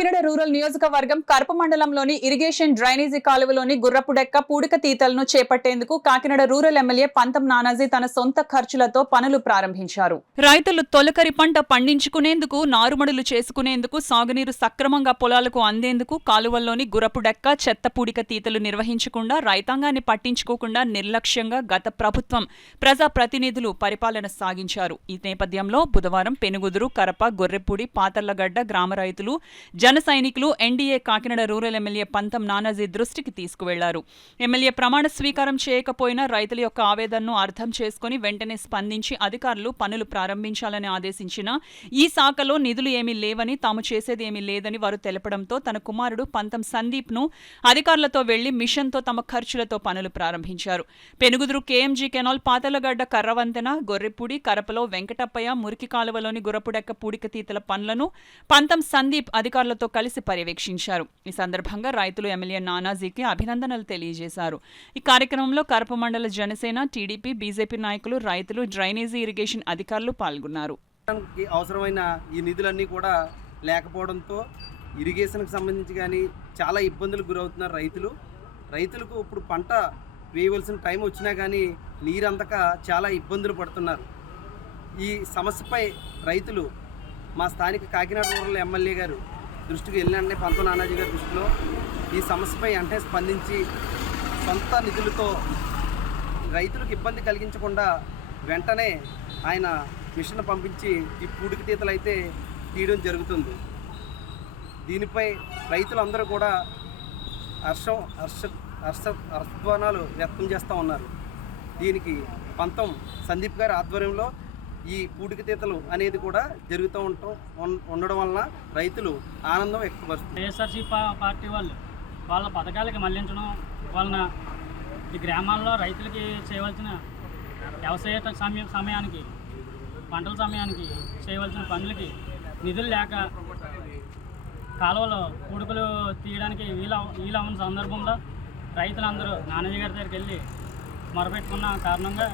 Kakinada rural నియోజకవర్గం కరప మండలంలోని irrigation drainage కాలువలోని గుర్రపుడెక్క పూడిక తీతలను చేపట్టేందుకు కాకినాడ రూరల్ ఎమ్మెల్యే పంతం నానాజీ తన సొంత ఖర్చులతో పనులు ప్రారంభించారు. రైతులు తొలకరి పంట పండించుకునేందుకు, నారుమడులు చేసుకునేందుకు, సాగునీరు సక్రమంగా పొలాలకు అందేందుకు కాలువల్లోని గుర్రపుడెక్క, చెత్త పూడిక తీతలు నిర్వహించకుండా, రైతాంగాన్ని పట్టించుకోకుండా నిర్లక్ష్యంగా గత ప్రభుత్వం ప్రజాప్రతినిధులు పరిపాలన సాగించారు. ఈ నేపథ్యంలో బుధవారం పెనుగుదురు, కరప, గొర్రెపూడి, పాతర్లగడ్డ గ్రామ రైతులు, జన సైనికులు ఎన్డీఏ కాకినాడ రూరల్ ఎమ్మెల్యే పంతం నానాజీ దృష్టికి తీసుకువెళ్లారు. ఎమ్మెల్యే ప్రమాణ స్వీకారం చేయకపోయినా రైతుల యొక్క ఆవేదనను అర్థం చేసుకుని వెంటనే స్పందించి అధికారులు పనులు ప్రారంభించాలని ఆదేశించినా ఈ శాఖలో నిధులు ఏమీ లేవని, తాము చేసేది ఏమీ లేదని వారు తెలపడంతో తన కుమారుడు పంతం సందీప్ను అధికారులతో వెళ్లి మిషన్తో తమ ఖర్చులతో పనులు ప్రారంభించారు. పెనుగుదురు కేఎంజీ కెనాల్, పాతలగడ్డ కర్రవంతెన, గొర్రెపూడి, కరపలో వెంకటప్పయ్య, మురికి కాలువలోని గుర్రపుడెక్క పూడిక తీతల పనులను పంతం సందీప్ అధికారులతో కలిసి పర్యవేక్షించారు. ఈ సందర్భంగా రైతులు ఎమ్మెల్యే నానాజీకి అభినందనలు తెలియజేశారు. ఈ కార్యక్రమంలో కరప మండల జనసేన, టీడీపీ, బీజేపీ నాయకులు, రైతులు, డ్రైనేజీ, ఇరిగేషన్ అధికారులు పాల్గొన్నారు. అవసరమైన ఈ నిధులన్నీ కూడా లేకపోవడంతో ఇరిగేషన్కి సంబంధించి కానీ చాలా ఇబ్బందులకు గురవుతున్నారు రైతులకు. ఇప్పుడు పంట వేయవలసిన టైం వచ్చినా కానీ నీరందక చాలా ఇబ్బందులు పడుతున్నారు. ఈ సమస్యపై రైతులు మా స్థానిక కాకినాడ రూరల్ ఎమ్మెల్యే గారు దృష్టికి వెళ్ళినంటే పంతం నానాజీ గారి దృష్టిలో ఈ సమస్యపై వెంటనే స్పందించి సొంత నిధులతో రైతులకు ఇబ్బంది కలిగించకుండా వెంటనే ఆయన మిషన్ పంపించి ఈ పూడిక తీతలు అయితే తీయడం జరుగుతుంది. దీనిపై రైతులందరూ కూడా హర్షధ్వానాలు వ్యక్తం చేస్తూ ఉన్నారు. దీనికి పంతం సందీప్ గారి ఆధ్వర్యంలో ఈ పూడిక తీతలు అనేది కూడా జరుగుతూ ఉండడం వలన రైతులు ఆనందం వ్యక్తపరుస్తారు. వైఎస్ఆర్సీ పార్టీ వాళ్ళ పథకాలకి మళ్లించడం వలన ఈ గ్రామాల్లో రైతులకి చేయవలసిన వ్యవసాయ సమయానికి, పంటల సమయానికి చేయవలసిన పనులకి నిధులు లేక కాలువలో పూడికలు తీయడానికి వీలవని సందర్భంలో రైతులందరూ నానాజీ గారి దగ్గరికి వెళ్ళి మొరపెట్టుకున్న కారణంగా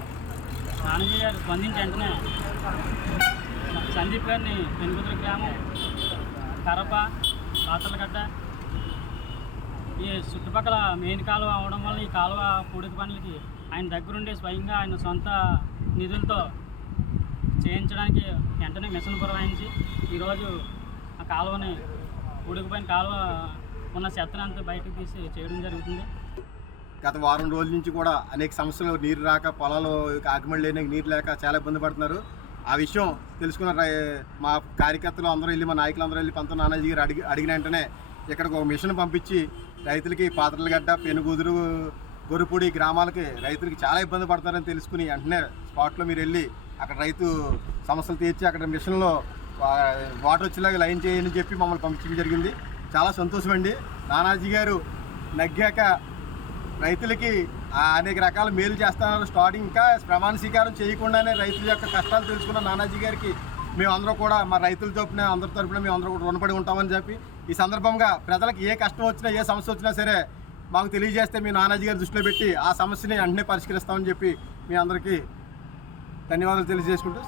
నానాజీ గారు స్పందించి వెంటనే సందీప్ గారిని పెనుగుదురు గ్రామం, కరప, పాతలగడ్డ ఈ చుట్టుపక్కల మెయిన్ కాలువ అవడం వల్ల ఈ కాలువ పూడిక పనులకి ఆయన దగ్గరుండి స్వయంగా ఆయన సొంత నిధులతో చేయించడానికి వెంటనే మిషన్ పురమాయించి ఈరోజు ఆ కాలువని పూడికపోయిన కాలువ ఉన్న చెత్తనంతా బయటకు తీసి చేయడం జరుగుతుంది. గత వారం రోజుల నుంచి కూడా అనేక సమస్యలు, నీరు రాక, పొలాలు ఆకుమడి లేని నీరు లేక చాలా ఇబ్బంది పడుతున్నారు. ఆ విషయం తెలుసుకున్న మా కార్యకర్తలు అందరూ వెళ్ళి, మా నాయకులు అందరూ వెళ్ళి పంతం నానాజీ గారు అడిగిన వెంటనే ఇక్కడికి ఒక మిషన్ పంపించి రైతులకి పాత్రలగడ్డ, పెనుగుదురు, గొర్రెపూడి గ్రామాలకి రైతులకి చాలా ఇబ్బంది పడుతున్నారని తెలుసుకుని వెంటనే స్పాట్లో మీరు వెళ్ళి అక్కడ రైతు సమస్యలు తీర్చి అక్కడ మిషన్లో వాటర్ వచ్చేలాగా లైన్ చేయని చెప్పి మమ్మల్ని పంపించడం జరిగింది. చాలా సంతోషం అండి. నానాజీ గారు నగ్గాక రైతులకి అనేక రకాల మేలు చేస్తున్నారు. స్టార్టింగ్ ఇంకా ప్రమాణ స్వీకారం చేయకుండానే రైతుల యొక్క కష్టాలు తెలుసుకున్న నానాజీ గారికి మేమందరూ కూడా మా రైతుల తరపున, అందరి తరపున మేమందరూ కూడా రుణపడి ఉంటామని చెప్పి ఈ సందర్భంగా ప్రజలకు ఏ కష్టం వచ్చినా, ఏ సమస్య వచ్చినా సరే మాకు తెలియజేస్తే మీ నానాజీ గారి దృష్టిలో పెట్టి ఆ సమస్యని వెంటనే పరిష్కరిస్తామని చెప్పి మీ అందరికీ ధన్యవాదాలు తెలియజేసుకుంటూ